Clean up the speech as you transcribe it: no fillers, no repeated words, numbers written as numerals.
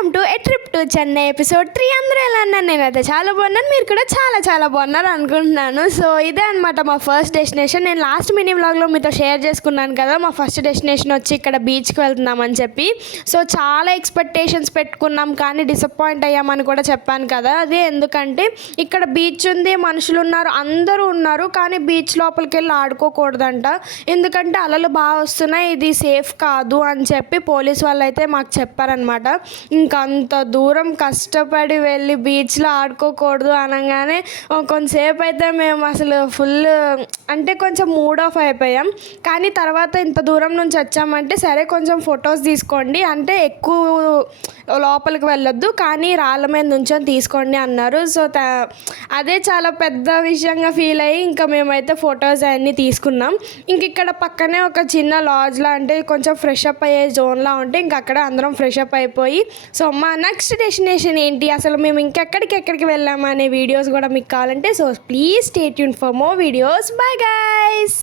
Welcome to A trip to Chennai episode 3. అందరూ ఎలా అన్నారు? నేనైతే చాలా బాగున్నాను, మీరు కూడా చాలా చాలా బాగున్నారు అనుకుంటున్నాను. సో ఇదే అనమాట మా ఫస్ట్ డెస్టినేషన్. నేను లాస్ట్ మినీ వ్లాగ్లో మీతో షేర్ చేసుకున్నాను కదా, మా ఫస్ట్ డెస్టినేషన్ వచ్చి ఇక్కడ బీచ్కి వెళ్తున్నామని చెప్పి. సో చాలా ఎక్స్పెక్టేషన్స్ పెట్టుకున్నాం కానీ డిసప్పాయింట్ అయ్యామని కూడా చెప్పాను కదా. అదే ఎందుకంటే ఇక్కడ బీచ్ ఉంది, మనుషులు ఉన్నారు, అందరూ ఉన్నారు, కానీ బీచ్ లోపలికి వెళ్ళి ఆడుకోకూడదంట. ఎందుకంటే అలలు బాగా వస్తున్నాయి, ఇది సేఫ్ కాదు అని చెప్పి పోలీస్ వాళ్ళు అయితే మాకు చెప్పారనమాట. ఇంకంత దూరం కష్టపడి వెళ్ళి బీచ్లో ఆడుకోకూడదు అనగానే కొంతసేపు అయితే మేము అసలు ఫుల్ అంటే కొంచెం మూడ్ ఆఫ్ అయిపోయాం. కానీ తర్వాత ఇంత దూరం నుంచి వచ్చామంటే సరే కొంచెం ఫొటోస్ తీసుకోండి, అంటే ఎక్కువ లోపలికి వెళ్ళొద్దు కానీ రాళ్ళ మీద నుంచొని తీసుకోండి అన్నారు. సో అదే చాలా పెద్ద విషయంగా ఫీల్ అయ్యి ఇంకా మేమైతే ఫొటోస్ అవన్నీ తీసుకున్నాం. ఇంక ఇక్కడ పక్కనే ఒక చిన్న లాడ్జ్లా అంటే కొంచెం ఫ్రెష్ అప్ అయ్యే జోన్లా ఉంటే ఇంక అక్కడ అందరం ఫ్రెష్ అప్ అయిపోయి సో మా నెక్స్ట్ డెస్టినేషన్ ఏంటి, అసలు మేము ఇంకెక్కడికి వెళ్ళాము అనే వీడియోస్ కూడా మీకు కావాలంటే so please stay tune for more videos. Bye guys.